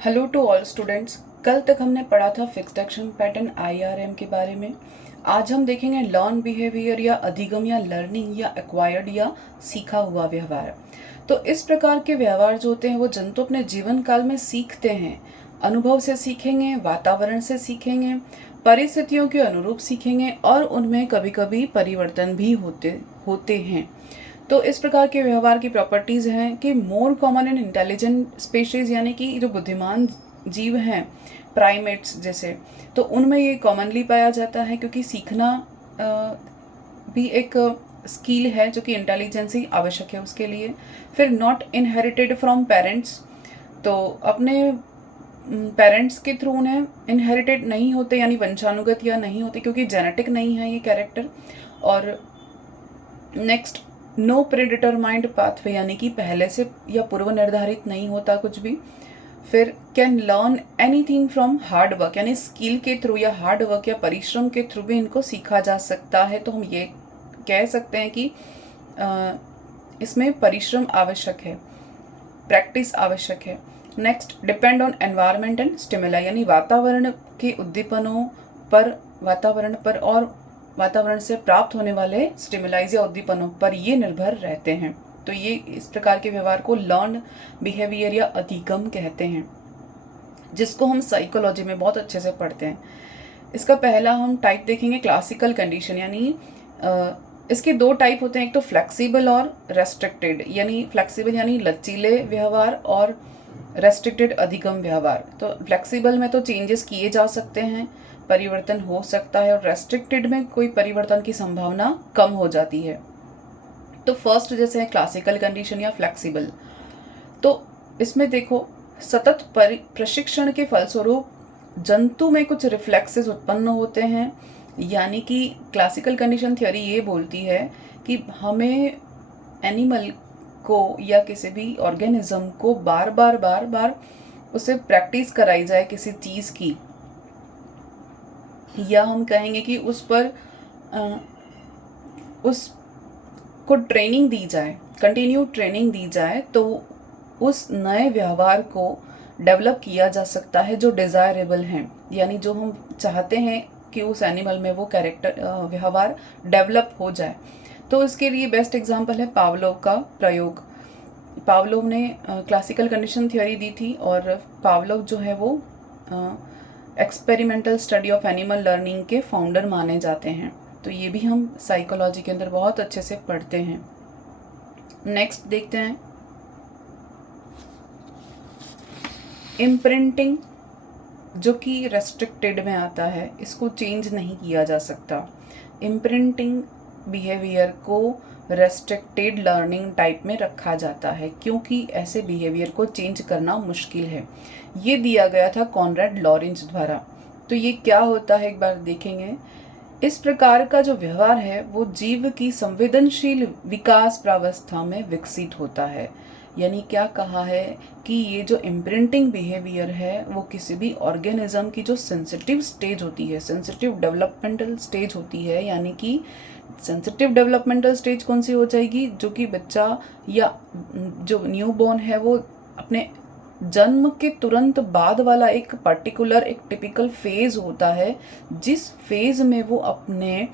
Hello to all students. कल तक हमने पढ़ा था फिक्स्ड एक्शन पैटर्न IRM के बारे में। आज हम देखेंगे लर्न बिहेवियर या अधिगम या लर्निंग या एक्वायर्ड या सीखा हुआ व्यवहार। तो इस प्रकार के व्यवहार जो होते हैं वो जंतु अपने जीवन काल में सीखते हैं। अनुभव से सीखेंगे, वातावरण से सीखेंगे, परिस्थितियों के अनुरूप सीखेंगे और उनमें कभी कभी परिवर्तन भी होते हैं। तो इस प्रकार के व्यवहार की प्रॉपर्टीज़ हैं कि more common in intelligent species, यानी कि जो बुद्धिमान जीव हैं प्राइमेट्स जैसे, तो उनमें ये कॉमनली पाया जाता है क्योंकि सीखना भी एक स्किल है जो कि इंटेलिजेंस ही आवश्यक है उसके लिए। फिर नॉट इनहेरिटेड फ्रॉम पेरेंट्स, तो अपने पेरेंट्स के थ्रू उन्हें इनहेरिटेड नहीं होते, यानी वंशानुगत या नहीं होते क्योंकि जेनेटिक नहीं है ये कैरेक्टर। और नेक्स्ट, नो प्रीडिटरमाइंड पाथवे, यानी कि पहले से या पूर्व निर्धारित नहीं होता कुछ भी। फिर can learn anything from hard work, यानी स्किल के थ्रू या हार्ड वर्क या परिश्रम के थ्रू भी इनको सीखा जा सकता है। तो हम ये कह सकते हैं कि इसमें परिश्रम आवश्यक है, प्रैक्टिस आवश्यक है। Next, depend on environment and stimuli, यानी वातावरण के उद्दीपनों पर, और वातावरण से प्राप्त होने वाले स्टिमुलाइज या उद्दीपनों पर ये निर्भर रहते हैं। तो ये इस प्रकार के व्यवहार को लर्न बिहेवियर या अधिगम कहते हैं, जिसको हम साइकोलॉजी में बहुत अच्छे से पढ़ते हैं। इसका पहला हम टाइप देखेंगे क्लासिकल कंडीशन, यानी इसके दो टाइप होते हैं, एक तो फ्लेक्सिबल और रेस्ट्रिक्टेड। यानी फ्लेक्सिबल यानी लचीले व्यवहार और रेस्ट्रिक्टेड अधिगम व्यवहार। तो फ्लेक्सिबल में तो चेंजेस किए जा सकते हैं, परिवर्तन हो सकता है, और रेस्ट्रिक्टेड में कोई परिवर्तन की संभावना कम हो जाती है। तो फर्स्ट जैसे है क्लासिकल कंडीशन या फ्लेक्सिबल, तो इसमें देखो सतत प्रशिक्षण के फलस्वरूप जंतु में कुछ रिफ्लेक्सेस उत्पन्न होते हैं। यानी कि क्लासिकल कंडीशन थ्योरी ये बोलती है कि हमें एनिमल को या किसी भी ऑर्गेनिज्म को बार बार उसे प्रैक्टिस कराई जाए किसी चीज़ की, या हम कहेंगे कि उस पर उसको ट्रेनिंग दी जाए, कंटिन्यू ट्रेनिंग दी जाए, तो उस नए व्यवहार को डेवलप किया जा सकता है जो डिज़ायरेबल हैं, यानी जो हम चाहते हैं कि उस एनिमल में वो कैरेक्टर व्यवहार डेवलप हो जाए। तो इसके लिए बेस्ट एग्जांपल है पावलोव का प्रयोग। पावलोव ने क्लासिकल कंडीशन थ्योरी दी थी, और पावलोव जो है वो experimental study of animal learning के फाउंडर माने जाते हैं। तो ये भी हम साइकोलॉजी के अंदर बहुत अच्छे से पढ़ते हैं। नेक्स्ट देखते हैं इम्प्रिंटिंग, जो कि रेस्ट्रिक्टेड में आता है, इसको चेंज नहीं किया जा सकता। इम्प्रिंटिंग बिहेवियर को रेस्ट्रिक्टेड लर्निंग टाइप में रखा जाता है क्योंकि ऐसे बिहेवियर को चेंज करना मुश्किल है। ये दिया गया था कॉनरेड लॉरेंज द्वारा। तो ये क्या होता है एक बार देखेंगे। इस प्रकार का जो व्यवहार है वो जीव की संवेदनशील विकास प्रावस्था में विकसित होता है। यानी क्या कहा है कि ये जो इम्प्रिंटिंग बिहेवियर है वो किसी भी ऑर्गेनिज्म की जो सेंसिटिव स्टेज होती है, सेंसिटिव डेवलपमेंटल स्टेज होती है, यानी कि सेंसिटिव डेवलपमेंटल स्टेज कौन सी हो जाएगी, जो कि बच्चा या जो न्यू बॉर्न है वो अपने जन्म के तुरंत बाद वाला एक पर्टिकुलर, एक टिपिकल फेज होता है, जिस फेज में वो अपने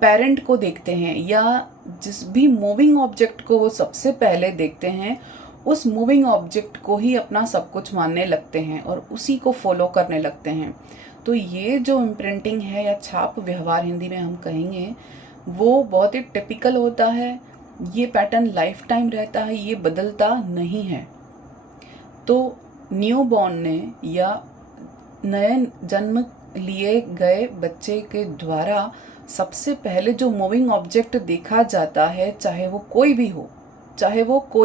पेरेंट को देखते हैं या जिस भी मूविंग ऑब्जेक्ट को वो सबसे पहले देखते हैं, उस मूविंग ऑब्जेक्ट को ही अपना सब कुछ मानने लगते हैं और उसी को फॉलो करने लगते हैं। तो ये जो इम्प्रिंटिंग है या छाप व्यवहार हिंदी में हम कहेंगे, वो बहुत ही टिपिकल होता है। ये पैटर्न लाइफ टाइम रहता है, ये बदलता नहीं है। तो न्यू बॉर्न ने या नए जन्म लिए गए बच्चे के द्वारा सबसे पहले जो मूविंग ऑब्जेक्ट देखा जाता है, चाहे वो कोई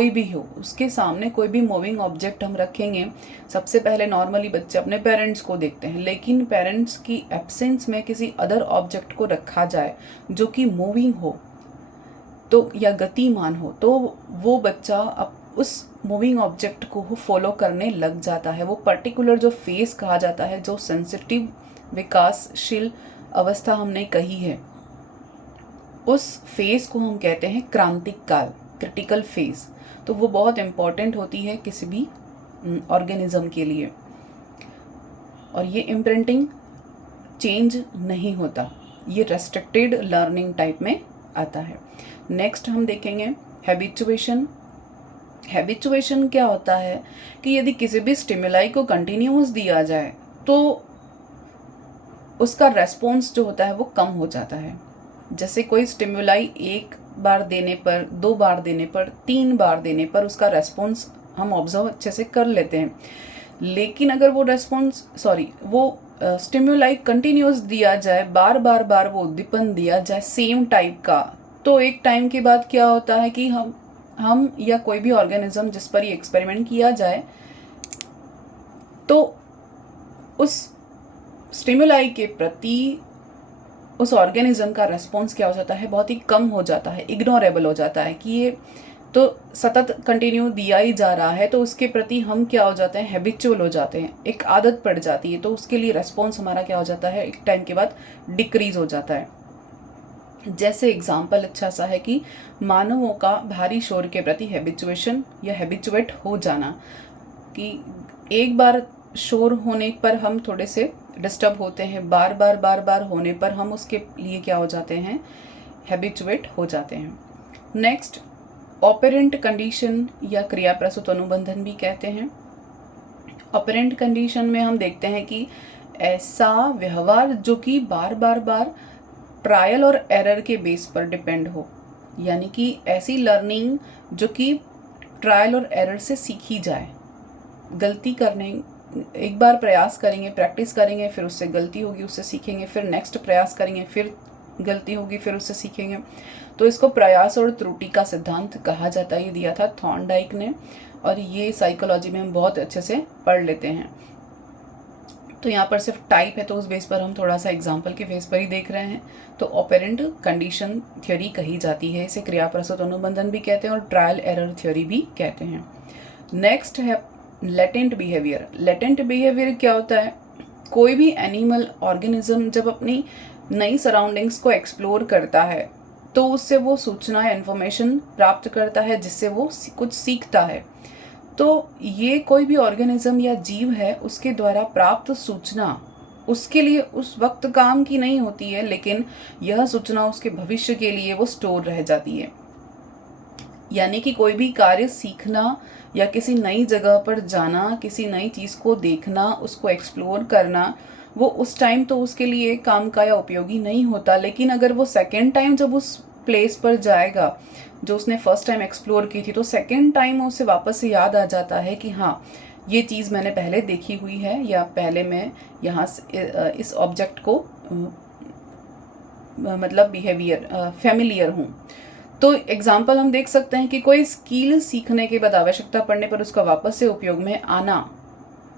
भी हो, उसके सामने कोई भी मूविंग ऑब्जेक्ट हम रखेंगे, सबसे पहले नॉर्मली बच्चे अपने पेरेंट्स को देखते हैं, लेकिन पेरेंट्स की एब्सेंस में किसी अदर ऑब्जेक्ट को रखा जाए जो कि मूविंग हो तो या गतिमान हो, तो वो बच्चा अब उस मूविंग ऑब्जेक्ट को फॉलो करने लग जाता है। वो पर्टिकुलर जो फेस कहा जाता है, जो सेंसिटिव विकासशील अवस्था हमने कही है, उस फेज को हम कहते हैं क्रांतिक काल, क्रिटिकल फेज। तो वो बहुत इम्पॉर्टेंट होती है किसी भी ऑर्गेनिज्म के लिए, और ये इम्प्रिंटिंग चेंज नहीं होता, ये रेस्ट्रिक्टेड लर्निंग टाइप में आता है। नेक्स्ट हम देखेंगे हैबिचुएशन। हैबिचुएशन क्या होता है कि यदि किसी भी स्टिमुलाई को कंटिन्यूस दिया जाए तो उसका रेस्पॉन्स जो होता है वो कम हो जाता है। जैसे कोई स्टिमुलाई एक बार देने पर, 2 बार देने पर, 3 बार देने पर उसका रेस्पॉन्स हम ऑब्जर्व अच्छे से कर लेते हैं, लेकिन अगर वो स्टिमुलाई कंटिन्यूस दिया जाए, बार बार वो उद्दीपन दिया जाए सेम टाइप का, तो एक टाइम के बाद क्या होता है कि हम या कोई भी ऑर्गेनिज्म जिस पर ये एक्सपेरिमेंट किया जाए, तो उस स्टिमुलाई के प्रति उस ऑर्गेनिज्म का रेस्पॉन्स क्या हो जाता है, बहुत ही कम हो जाता है, इग्नोरेबल हो जाता है कि ये तो सतत कंटिन्यू दिया ही जा रहा है, तो उसके प्रति हम क्या हो जाते हैं, हैबिचुअल हो जाते हैं, एक आदत पड़ जाती है, तो उसके लिए रेस्पॉन्स हमारा क्या हो जाता है, एक टाइम के बाद डिक्रीज हो जाता है। जैसे एग्जाम्पल अच्छा सा है कि मानवों का भारी शोर के प्रति हैबिचुएशन या हैबिचुएट हो जाना, कि एक बार शोर होने पर हम थोड़े से डिस्टर्ब होते हैं, बार बार होने पर हम उसके लिए क्या हो जाते हैं, हैबिचुएट हो जाते हैं। नेक्स्ट ऑपरेंट कंडीशन या क्रिया प्रस्तुत अनुबंधन भी कहते हैं। ऑपरेंट कंडीशन में हम देखते हैं कि ऐसा व्यवहार जो कि बार बार ट्रायल और एरर के बेस पर डिपेंड हो, यानी कि ऐसी लर्निंग जो कि ट्रायल और एरर से सीखी जाए। गलती करने, एक बार प्रयास करेंगे, प्रैक्टिस करेंगे, फिर उससे गलती होगी, उससे सीखेंगे, फिर नेक्स्ट प्रयास करेंगे, फिर गलती होगी, फिर उससे सीखेंगे, तो इसको प्रयास और त्रुटि का सिद्धांत कहा जाता है। ये दिया था थॉर्नडाइक ने, और ये साइकोलॉजी में हम बहुत अच्छे से पढ़ लेते हैं। तो यहाँ पर सिर्फ टाइप है, तो उस बेस पर हम थोड़ा सा एग्जाम्पल के बेस पर ही देख रहे हैं। तो ऑपरेंट कंडीशन थ्योरी कही जाती है, इसे क्रिया प्रस्तुत अनुबंधन भी कहते हैं और ट्रायल एरर थ्योरी भी कहते हैं। नेक्स्ट है लेटेंट बिहेवियर। लेटेंट बिहेवियर क्या होता है, कोई भी एनिमल ऑर्गेनिज्म जब अपनी नई सराउंडिंग्स को एक्सप्लोर करता है तो उससे वो सूचना या इन्फॉर्मेशन प्राप्त करता है, जिससे वो कुछ सीखता है। तो ये कोई भी ऑर्गेनिज्म या जीव है, उसके द्वारा प्राप्त सूचना उसके लिए उस वक्त काम की नहीं होती है, लेकिन यह सूचना उसके भविष्य के लिए वो स्टोर रह जाती है। यानी कि कोई भी कार्य सीखना या किसी नई जगह पर जाना, किसी नई चीज़ को देखना, उसको एक्सप्लोर करना, वो उस टाइम तो उसके लिए काम का या उपयोगी नहीं होता, लेकिन अगर वो सेकेंड टाइम जब उस प्लेस पर जाएगा जो उसने फर्स्ट टाइम एक्सप्लोर की थी, तो सेकेंड टाइम उसे वापस से याद आ जाता है कि हाँ, ये चीज़ मैंने पहले देखी हुई है, या पहले मैं यहाँ से इस ऑब्जेक्ट को मतलब बिहेवियर फैमिलियर हूँ। तो एग्जाम्पल हम देख सकते हैं कि कोई स्किल सीखने के बाद आवश्यकता पड़ने पर उसका वापस से उपयोग में आना,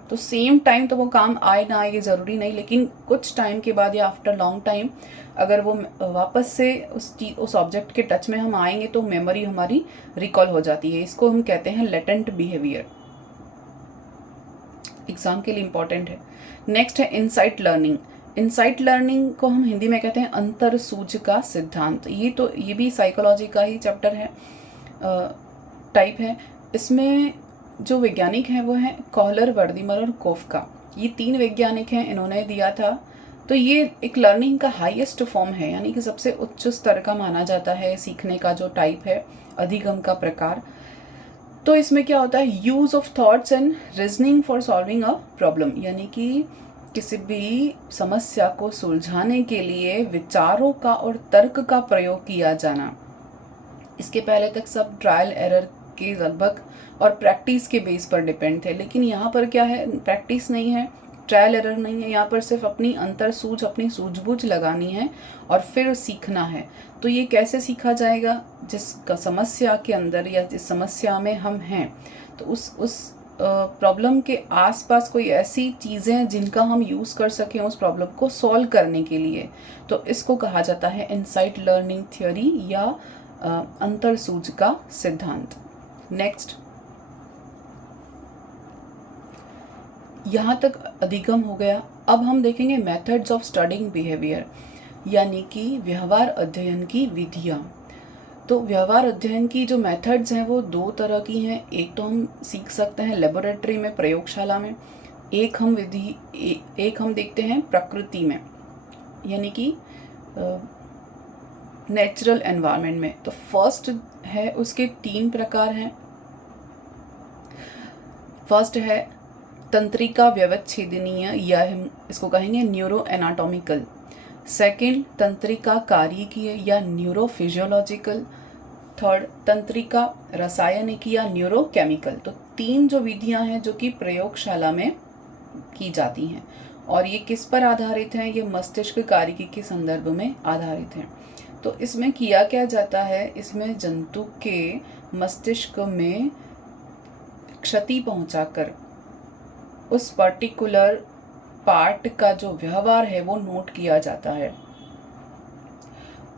तो सेम टाइम तो वो काम आए ना आए ये ज़रूरी नहीं, लेकिन कुछ टाइम के बाद या आफ्टर लॉन्ग टाइम अगर वो वापस से उस ऑब्जेक्ट के टच में हम आएंगे तो मेमोरी हमारी रिकॉल हो जाती है। इसको हम कहते हैं लेटेंट बिहेवियर। एग्जाम के लिए इम्पॉर्टेंट है। नेक्स्ट है इनसाइट लर्निंग। इनसाइट लर्निंग को हम हिंदी में कहते हैं अंतरसूझ का सिद्धांत। ये भी साइकोलॉजी का ही चैप्टर है, टाइप है। इसमें जो वैज्ञानिक हैं वो हैं कॉहलर, वर्दीमर और कोफका। ये 3 वैज्ञानिक हैं, इन्होंने दिया था। तो ये एक लर्निंग का हाईएस्ट फॉर्म है, यानी कि सबसे उच्च स्तर का माना जाता है सीखने का जो टाइप है, अधिगम का प्रकार। तो इसमें क्या होता है, use of thoughts and reasoning for solving a problem, यानी कि किसी भी समस्या को सुलझाने के लिए विचारों का और तर्क का प्रयोग किया जाना। इसके पहले तक सब ट्रायल एरर के लगभग और प्रैक्टिस के बेस पर डिपेंड थे, लेकिन यहाँ पर क्या है, प्रैक्टिस नहीं है, ट्रायल एरर नहीं है, यहाँ पर सिर्फ अपनी अंतरसूझ, अपनी सूझबूझ लगानी है और फिर सीखना है। तो ये कैसे सीखा जाएगा, जिस समस्या के अंदर या जिस समस्या में हम हैं, तो उस प्रॉब्लम के आसपास कोई ऐसी चीज़ें जिनका हम यूज़ कर सकें उस प्रॉब्लम को सॉल्व करने के लिए, तो इसको कहा जाता है इनसाइट लर्निंग थ्योरी या अंतरसूझ का सिद्धांत। नेक्स्ट, यहाँ तक अधिगम हो गया। अब हम देखेंगे मेथड्स ऑफ स्टडिंग बिहेवियर, यानी कि व्यवहार अध्ययन की विधियाँ। तो व्यवहार अध्ययन की जो मेथड्स हैं वो दो तरह की हैं। एक तो हम सीख सकते हैं लेबोरेटरी में, प्रयोगशाला में। एक हम देखते हैं प्रकृति में, यानी कि नेचुरल एनवायरनमेंट में। तो फर्स्ट है, उसके 3 प्रकार हैं। फर्स्ट है तंत्रिका व्यवच्छेदनीय, या हम इसको कहेंगे न्यूरो एनाटॉमिकल। सेकंड तंत्रिका कार्यकीय या न्यूरो फिजियोलॉजिकल। थर्ड तंत्रिका रासायनिक या न्यूरोकेमिकल। तो 3 जो विधियां हैं जो कि प्रयोगशाला में की जाती हैं, और ये किस पर आधारित हैं? ये मस्तिष्क कार्यकी के संदर्भ में आधारित हैं। तो इसमें किया क्या जाता है? इसमें जंतु के मस्तिष्क में क्षति पहुंचाकर उस पर्टिकुलर पार्ट का जो व्यवहार है वो नोट किया जाता है,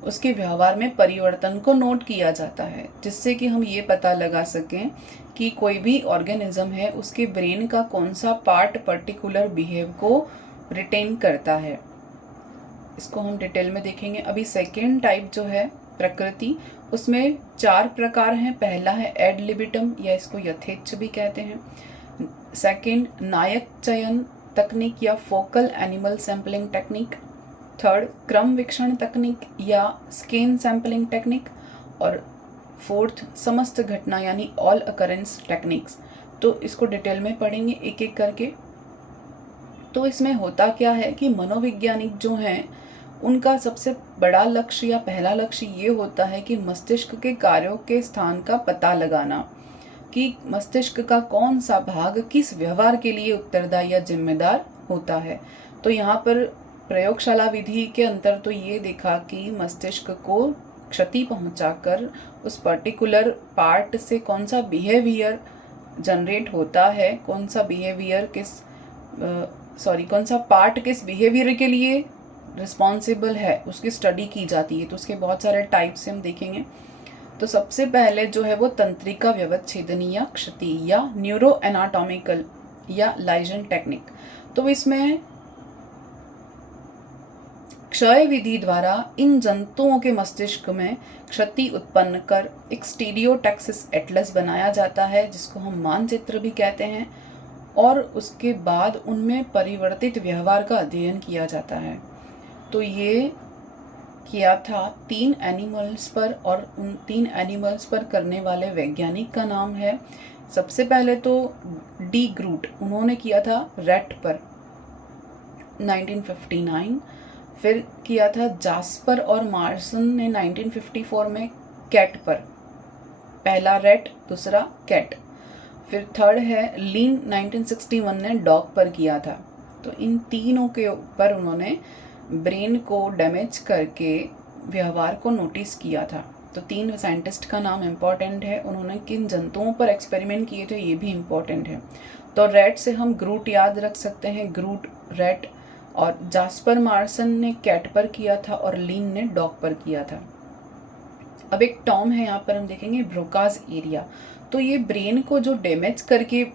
उसके व्यवहार में परिवर्तन को नोट किया जाता है, जिससे कि हम ये पता लगा सकें कि कोई भी ऑर्गेनिज्म है उसके ब्रेन का कौन सा पार्ट पर्टिकुलर बिहेव को रिटेन करता है। इसको हम डिटेल में देखेंगे। अभी सेकेंड टाइप जो है प्रकृति, उसमें 4 प्रकार हैं। पहला है एड लिबिटम, या इसको यथेच्छ भी कहते हैं। सेकेंड नायक चयन तकनीक या focal animal sampling technique. Third क्रम वीक्षण तकनीक या स्केन सैम्पलिंग टेक्निक। और फोर्थ समस्त घटना यानी ऑल अकरेंस टेक्निक्स। तो इसको डिटेल में पढ़ेंगे एक एक करके। तो इसमें होता क्या है कि मनोवैज्ञानिक जो हैं उनका सबसे बड़ा लक्ष्य या पहला लक्ष्य ये होता है कि मस्तिष्क के कार्यों के स्थान का पता लगाना, कि मस्तिष्क का कौन सा भाग किस व्यवहार के लिए उत्तरदायी या जिम्मेदार होता है। तो यहाँ पर प्रयोगशाला विधि के अंतर तो ये देखा कि मस्तिष्क को क्षति पहुंचाकर उस पर्टिकुलर पार्ट से कौन सा बिहेवियर जनरेट होता है, कौन सा पार्ट किस बिहेवियर के लिए रिस्पॉन्सिबल है, उसकी स्टडी की जाती है। तो उसके बहुत सारे टाइप्स हम देखेंगे। तो सबसे पहले जो है वो तंत्रिका व्यवच्छेदनीय क्षति या न्यूरो एनाटॉमिकल या लाइजन टेक्निक। तो इसमें क्षय विधि द्वारा इन जंतुओं के मस्तिष्क में क्षति उत्पन्न कर एक स्टीरियोटैक्सिस एटलस बनाया जाता है, जिसको हम मानचित्र भी कहते हैं, और उसके बाद उनमें परिवर्तित व्यवहार का अध्ययन किया जाता है। तो ये किया था 3 एनिमल्स पर, और उन 3 एनिमल्स पर करने वाले वैज्ञानिक का नाम है, सबसे पहले तो डी ग्रूट, उन्होंने किया था रैट पर 1959। फिर किया था जास्पर और मार्सन ने 1954 में कैट पर, पहला रैट दूसरा कैट। फिर थर्ड है लीन 1961 ने डॉग पर किया था। तो इन तीनों के ऊपर उन्होंने ब्रेन को डैमेज करके व्यवहार को नोटिस किया था। तो 3 साइंटिस्ट का नाम इम्पॉर्टेंट है, उन्होंने किन जंतुओं पर एक्सपेरिमेंट किए थे ये भी इम्पॉर्टेंट है। तो रैट से हम ग्रूट याद रख सकते हैं, ग्रूट रैट, और जास्पर मार्सन ने कैट पर किया था और लीन ने डॉग पर किया था। अब एक टर्म है यहाँ पर हम देखेंगे ब्रोकाज एरिया। तो ये ब्रेन को जो डैमेज करके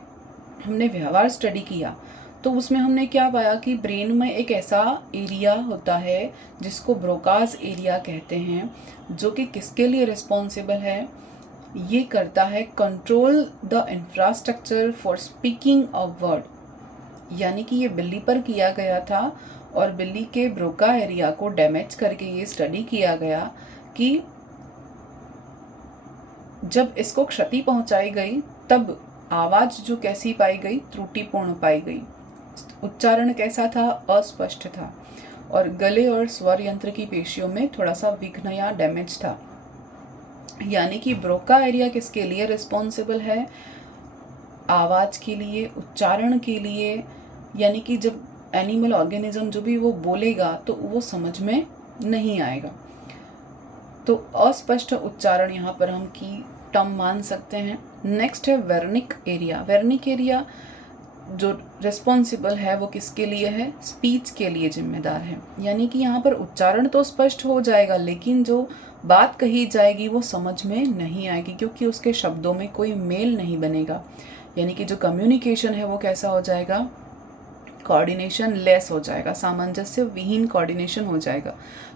हमने व्यवहार स्टडी किया, तो उसमें हमने क्या पाया कि ब्रेन में एक ऐसा एरिया होता है जिसको ब्रोकाज एरिया कहते हैं, जो कि किसके लिए रिस्पॉन्सिबल है? ये करता है control the infrastructure for speaking a word. यानी कि ये बिल्ली पर किया गया था, और बिल्ली के ब्रोका एरिया को डैमेज करके ये स्टडी किया गया कि जब इसको क्षति पहुंचाई गई तब आवाज़ जो कैसी पाई गई, त्रुटिपूर्ण पाई गई, उच्चारण कैसा था, अस्पष्ट था, और गले और स्वर यंत्र की पेशियों में थोड़ा सा विघ्न या डैमेज था। यानी कि ब्रोका एरिया किसके लिए रिस्पॉन्सिबल है? आवाज़ के लिए, उच्चारण के लिए। यानी कि जब एनिमल ऑर्गेनिज्म जो भी वो बोलेगा तो वो समझ में नहीं आएगा। तो अस्पष्ट उच्चारण यहाँ पर हम की टर्म मान सकते हैं। नेक्स्ट है वेर्निक एरिया। वेर्निक एरिया जो रिस्पॉन्सिबल है वो किसके लिए है? स्पीच के लिए जिम्मेदार है। यानी कि यहाँ पर उच्चारण तो स्पष्ट हो जाएगा, लेकिन जो बात कही जाएगी वो समझ में नहीं आएगी, क्योंकि उसके शब्दों में कोई मेल नहीं बनेगा। यानी कि जो कम्युनिकेशन है वो कैसा हो जाएगा? कोऑर्डिनेशन लेस हो जाएगा, सामंजस्य विहीन कोऑर्डिनेशन हो जाएगा।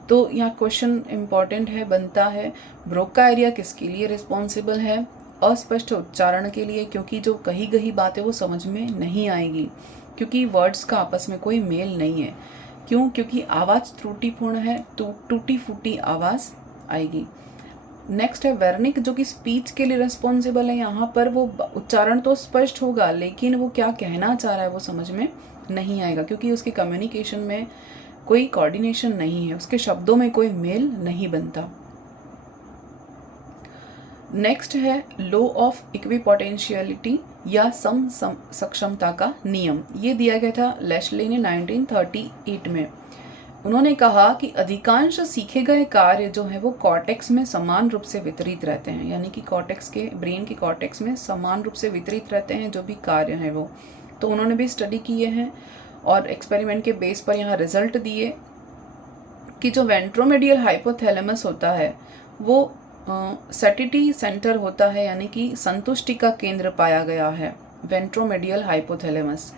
तो यहाँ क्वेश्चन इम्पॉर्टेंट है, बनता है ब्रोका एरिया किसके लिए रिस्पॉन्सिबल है? अस्पष्ट उच्चारण के लिए, क्योंकि जो कही गई बात है वो समझ में नहीं आएगी, क्योंकि वर्ड्स का आपस में कोई मेल नहीं है। क्यों? क्योंकि आवाज़ त्रुटिपूर्ण है, तो टूटी फूटी आवाज़ आएगी। नेक्स्ट है वर्निक, जो कि स्पीच के लिए रिस्पॉन्सिबल है। यहाँ पर वो उच्चारण तो स्पष्ट होगा, लेकिन वो क्या कहना चाह रहा है वो समझ में नहीं आएगा, क्योंकि उसके कम्युनिकेशन में कोई कोऑर्डिनेशन नहीं है, उसके शब्दों में कोई मेल नहीं बनता। नेक्स्ट है लो ऑफ इक्विपोटेंशियलिटी या सम सक्षमता का नियम। ये दिया गया था लेशले ने 1938 में। उन्होंने कहा कि अधिकांश सीखे गए कार्य जो है वो कॉर्टेक्स में समान रूप से वितरित रहते हैं, यानी कि कॉर्टेक्स के, ब्रेन के कॉर्टेक्स में समान रूप से वितरित रहते हैं जो भी कार्य हैं वो। तो उन्होंने भी स्टडी किए हैं और एक्सपेरिमेंट के बेस पर यहाँ रिजल्ट दिए कि जो वेंट्रोमेडियल हाइपोथैलेमस होता है वो सैटिटी सेंटर होता है, यानी कि संतुष्टि का केंद्र पाया गया है वेंट्रोमेडियल हाइपोथैलेमस।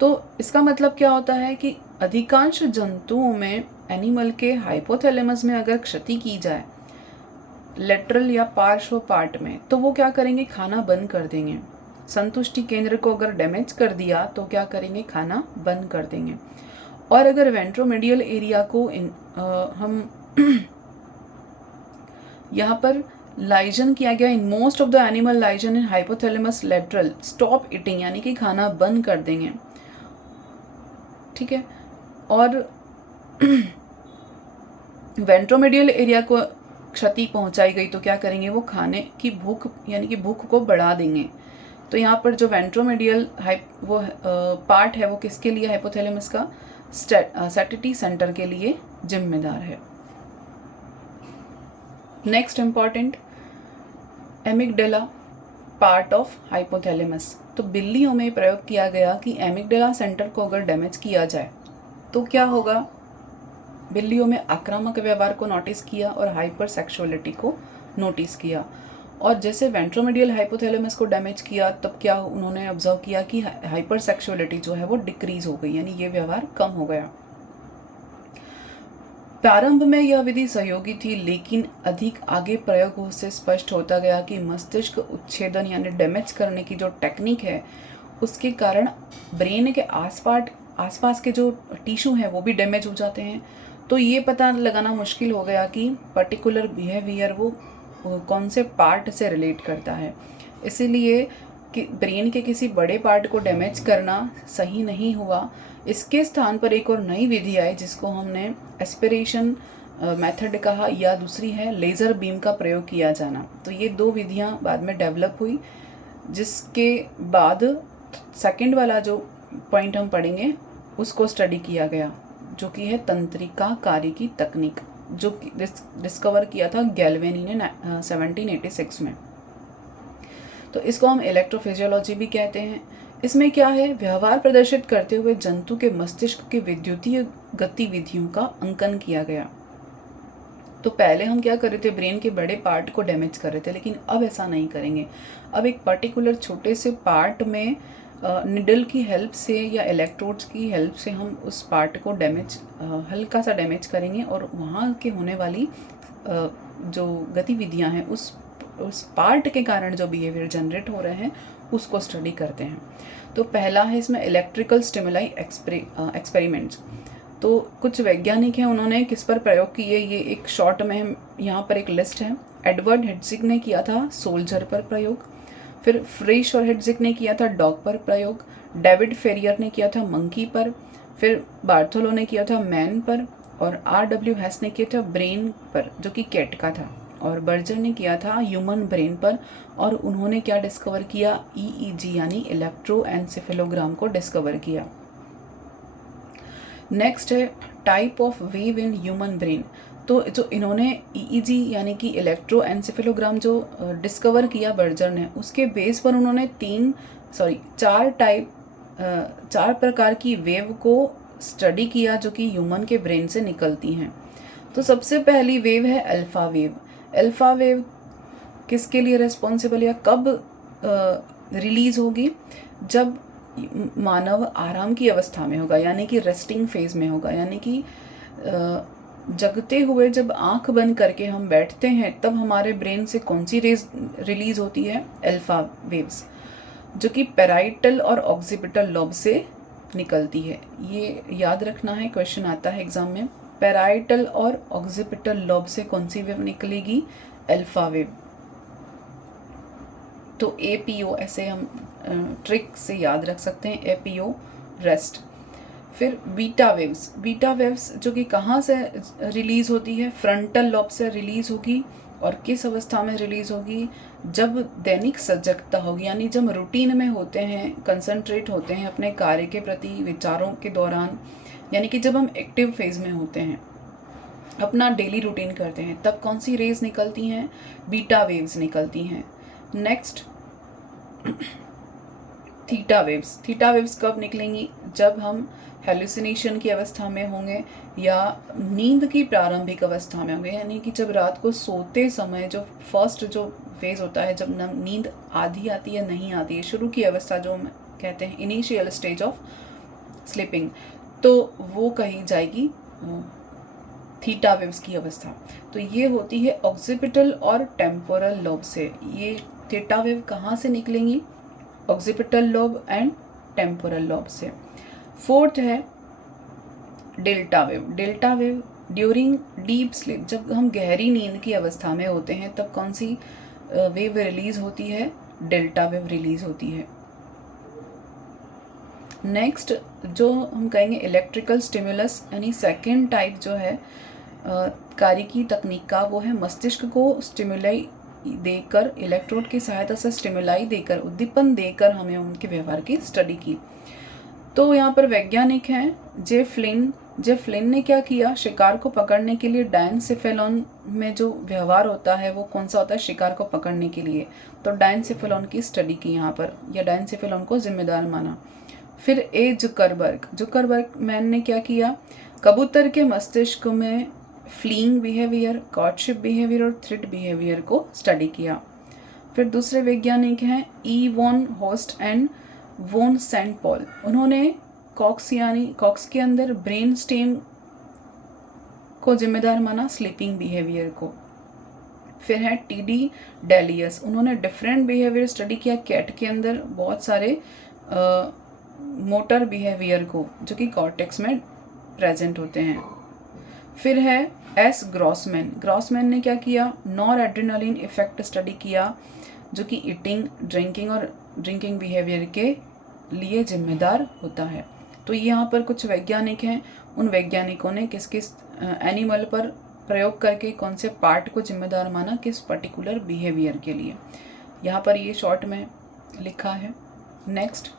तो इसका मतलब क्या होता है कि अधिकांश जंतुओं में, एनिमल के हाइपोथैलेमस में अगर क्षति की जाए लेटरल या पार्श्व पार्ट में, तो वो क्या करेंगे? खाना बंद कर देंगे। संतुष्टि केंद्र को अगर डैमेज कर दिया तो क्या करेंगे? खाना बंद कर देंगे। और अगर वेंट्रोमेडियल एरिया को हम यहाँ पर लाइजन किया गया, in most of the animal liaison in hypothalamus lateral stop eating, यानी कि खाना बंद कर देंगे। ठीक है। और वेंट्रोमेडियल एरिया को क्षति पहुंचाई गई तो क्या करेंगे? वो खाने की भूख, यानी कि भूख को बढ़ा देंगे। तो यहाँ पर जो वेंट्रोमेडियल पार्ट है वो किसके लिए? हाइपोथैलेमस का सैटिटी सेंटर के लिए जिम्मेदार है। Next important, amygdala part of hypothalamus. तो बिल्लियों में प्रयोग किया गया कि एमिगडेला सेंटर को अगर डैमेज किया जाए तो क्या होगा? बिल्लियों में आक्रामक व्यवहार को नोटिस किया और हाइपर सेक्सुअलिटी को नोटिस किया। और जैसे वेंट्रोमेडियल हाइपोथैलेमस को डैमेज किया तब क्या उन्होंने ऑब्जर्व किया कि हाइपर सेक्सुअलिटी जो है वो डिक्रीज हो गई, यानी ये व्यवहार कम हो गया। प्रारंभ में यह विधि सहयोगी थी, लेकिन अधिक आगे प्रयोग से स्पष्ट होता गया कि मस्तिष्क उच्छेदन यानी डैमेज करने की जो टेक्निक है उसके कारण ब्रेन के आसपास के जो टिश्यू हैं वो भी डैमेज हो जाते हैं। तो ये पता लगाना मुश्किल हो गया कि पर्टिकुलर बिहेवियर वो कौन से पार्ट से रिलेट करता है। इसीलिए कि ब्रेन के किसी बड़े पार्ट को डैमेज करना सही नहीं हुआ। इसके स्थान पर एक और नई विधि आई जिसको हमने एस्पिरेशन मेथड कहा, या दूसरी है लेज़र बीम का प्रयोग किया जाना। तो ये दो विधियां बाद में डेवलप हुई, जिसके बाद सेकंड वाला जो पॉइंट हम पढ़ेंगे उसको स्टडी किया गया, जो कि है तंत्रिका कार्य की तकनीक, जो डिस्कवर किया था गैल्वेनी ने 1786 में। तो इसको हम इलेक्ट्रोफिजियोलॉजी भी कहते हैं। इसमें क्या है? व्यवहार प्रदर्शित करते हुए जंतु के मस्तिष्क के विद्युतीय गतिविधियों का अंकन किया गया। तो पहले हम क्या कर रहे थे? ब्रेन के बड़े पार्ट को डैमेज कर रहे थे, लेकिन अब ऐसा नहीं करेंगे। अब एक पर्टिकुलर छोटे से पार्ट में निडल की हेल्प से या इलेक्ट्रोड्स की हेल्प से हम उस पार्ट को हल्का सा डैमेज करेंगे और वहाँ के होने वाली जो गतिविधियाँ हैं उस पार्ट के कारण जो बिहेवियर जनरेट हो रहे हैं उसको स्टडी करते हैं। तो पहला है इसमें इलेक्ट्रिकल स्टिमुलाई एक्सपेरिमेंट्स। तो कुछ वैज्ञानिक हैं, उन्होंने किस पर प्रयोग किए, ये एक शॉर्ट में यहाँ पर एक लिस्ट है। एडवर्ड हिट्जिग ने किया था सोल्जर पर प्रयोग, फिर फ्रिश और हिट्जिग ने किया था डॉग पर प्रयोग, डेविड फेरियर ने किया था मंकी पर, फिर बार्थोलो ने किया था मैन पर, और RW हेस ने किया था ब्रेन पर जो कि कैट का था, और बर्जर ने किया था ह्यूमन ब्रेन पर। और उन्होंने क्या डिस्कवर किया? EEG यानी इलेक्ट्रोएन्सेफेलोग्राम को डिस्कवर किया। नेक्स्ट है type of wave in human brain. तो जो इन्होंने EEG यानी कि इलेक्ट्रोएन्सेफेलोग्राम जो डिस्कवर किया बर्जर ने, उसके बेस पर उन्होंने चार प्रकार की वेव को स्टडी किया जो कि ह्यूमन के ब्रेन से निकलती हैं। तो सबसे पहली वेव है अल्फा वेव। अल्फा वेव किसके लिए रिस्पॉन्सिबल या कब रिलीज होगी? जब मानव आराम की अवस्था में होगा, यानी कि रेस्टिंग फेज में होगा, यानी कि जगते हुए जब आंख बंद करके हम बैठते हैं तब हमारे ब्रेन से कौन सी रेज रिलीज होती है? अल्फा वेव्स, जो कि पैराइटल और ऑक्सीपिटल लोब से निकलती है। ये याद रखना है, क्वेश्चन आता है एग्जाम में। पैराइटल और ऑक्सीपिटल लोब से कौन सी वेव निकलेगी? Alpha wave. तो APO ऐसे हम ट्रिक से याद रख सकते हैं, APO रेस्ट। फिर बीटा वेव्स जो कि कहाँ से रिलीज़ होती है? फ्रंटल लॉब से रिलीज़ होगी। और किस अवस्था में रिलीज़ होगी? जब दैनिक सजगता होगी, यानी जब रूटीन में होते हैं, कंसंट्रेट होते हैं अपने कार्य के प्रति, विचारों के दौरान, यानी कि जब हम एक्टिव फेज में होते हैं, अपना डेली रूटीन करते हैं, तब कौन सी रेज निकलती हैं? बीटा वेव्स निकलती हैं। नेक्स्ट थीटा वेव्स कब निकलेंगी? जब हम हेलुसिनेशन की अवस्था में होंगे या नींद की प्रारंभिक अवस्था में होंगे, यानी कि जब रात को सोते समय जो फर्स्ट जो फेज होता है, जब नींद आधी आती है नहीं आती है, शुरू की अवस्था जो हम कहते हैं इनिशियल स्टेज ऑफ स्लीपिंग, तो वो कही जाएगी थीटा वेव्स की अवस्था। तो ये होती है ऑक्सीपिटल और टेम्पोरल लोब से। ये थीटा वेव कहाँ से निकलेंगी? Occipital lobe and temporal lobe से। फोर्थ है delta wave during deep sleep, जब हम गहरी नींद की अवस्था में होते हैं तब कौन सी वेव रिलीज होती है? डेल्टा वेव रिलीज होती है। नेक्स्ट जो हम कहेंगे इलेक्ट्रिकल स्टिमुलस, यानी सेकेंड टाइप जो है कार्य की तकनीक का, वो है मस्तिष्क को स्टिमुलाई देकर, इलेक्ट्रोड की सहायता से स्टिमुलाई देकर, उद्दीपन देकर हमें उनके व्यवहार की स्टडी की। तो यहाँ पर वैज्ञानिक हैं जे फ्लिन ने क्या किया? शिकार को पकड़ने के लिए डायनसेफेलॉन में जो व्यवहार होता है वो कौन सा होता है शिकार को पकड़ने के लिए? तो डायनसेफेलॉन की स्टडी की यहाँ पर, या डायनसेफेलॉन को जिम्मेदार माना। फिर जुकरबर्ग मैन ने क्या किया? कबूतर के मस्तिष्क में फ्लीइंग बिहेवियर, कॉर्टशिप बिहेवियर और थ्रेट बिहेवियर को स्टडी किया। फिर दूसरे वैज्ञानिक हैं ई वॉन होस्ट एंड वोन सेंट पॉल। उन्होंने कॉक्स के अंदर ब्रेन स्टेम को जिम्मेदार माना स्लीपिंग बिहेवियर को। फिर है TD डेलियस, उन्होंने डिफरेंट बिहेवियर स्टडी किया कैट के अंदर, बहुत सारे मोटर बिहेवियर को, जो कि कॉर्टेक्स में प्रेजेंट होते हैं। फिर है S ग्रॉसमैन ने क्या किया? नॉर एड्रेनालिन इफेक्ट स्टडी किया, जो कि ईटिंग, ड्रिंकिंग बिहेवियर के लिए जिम्मेदार होता है। तो यहाँ पर कुछ वैज्ञानिक हैं, उन वैज्ञानिकों ने किस किस एनिमल पर प्रयोग करके कौन से पार्ट को जिम्मेदार माना किस पर्टिकुलर बिहेवियर के लिए। यहाँ पर ये शॉर्ट में लिखा है। नेक्स्ट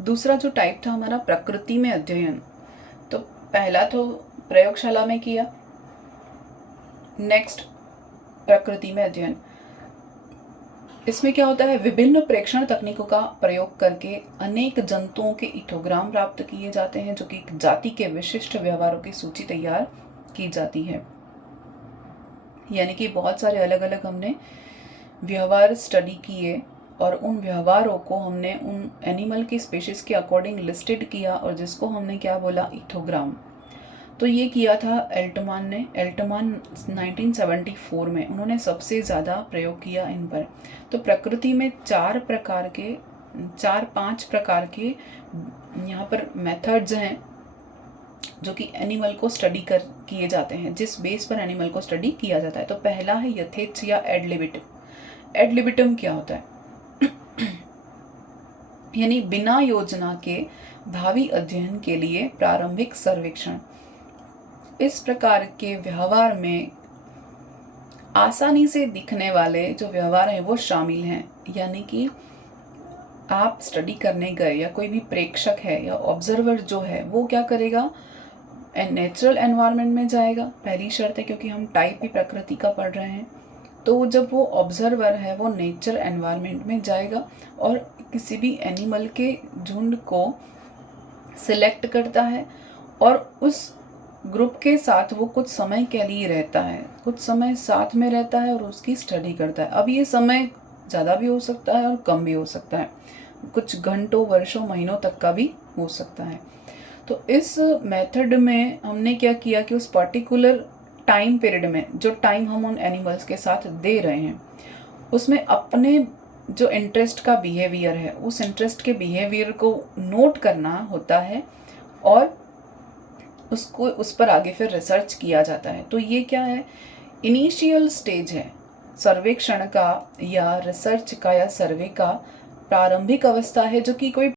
दूसरा जो टाइप था हमारा प्रकृति में अध्ययन। तो पहला तो प्रयोगशाला में किया, नेक्स्ट प्रकृति में अध्ययन। इसमें क्या होता है? विभिन्न प्रेक्षण तकनीकों का प्रयोग करके अनेक जंतुओं के इथोग्राम प्राप्त किए जाते हैं, जो कि एक जाति के विशिष्ट व्यवहारों की सूची तैयार की जाती है। यानी कि बहुत सारे अलग अलग हमने व्यवहार स्टडी किए और उन व्यवहारों को हमने उन एनिमल की स्पीशीज के अकॉर्डिंग लिस्टेड किया, और जिसको हमने क्या बोला? इथोग्राम। तो ये किया था एल्टमान 1974 में, उन्होंने सबसे ज़्यादा प्रयोग किया इन पर। तो प्रकृति में 4-5 प्रकार के यहाँ पर मेथड्स हैं जो कि एनिमल को स्टडी किए जाते हैं, जिस बेस पर एनिमल को स्टडी किया जाता है। तो पहला है यथेच्छ या एड लिबिटम। एड लिबिटम क्या होता है? यानी बिना योजना के भावी अध्ययन के लिए प्रारंभिक सर्वेक्षण। इस प्रकार के व्यवहार में आसानी से दिखने वाले जो व्यवहार हैं वो शामिल हैं। यानी कि आप स्टडी करने गए या कोई भी प्रेक्षक है या ऑब्जर्वर जो है वो क्या करेगा? नेचुरल एनवायरनमेंट में जाएगा, पहली शर्त है, क्योंकि हम टाइप भी प्रकृति का पढ़ रहे हैं। तो जब वो ऑब्जर्वर है वो नेचर एनवायरनमेंट में जाएगा और किसी भी एनिमल के झुंड को सिलेक्ट करता है और उस ग्रुप के साथ वो कुछ समय के लिए रहता है, कुछ समय साथ में रहता है और उसकी स्टडी करता है। अब ये समय ज़्यादा भी हो सकता है और कम भी हो सकता है। कुछ घंटों, वर्षों, महीनों तक का भी हो सकता है। तो इस मेथड में हमने क्या किया कि उस पर्टिकुलर टाइम पीरियड में जो टाइम हम उन एनिमल्स के साथ दे रहे हैं, उसमें अपने जो इंटरेस्ट का बिहेवियर है, उस इंटरेस्ट के बिहेवियर को नोट करना होता है और उसको उस पर आगे फिर रिसर्च किया जाता है। तो ये क्या है, इनिशियल स्टेज है सर्वेक्षण का या रिसर्च का या सर्वे का, प्रारंभिक अवस्था है जो कि कोई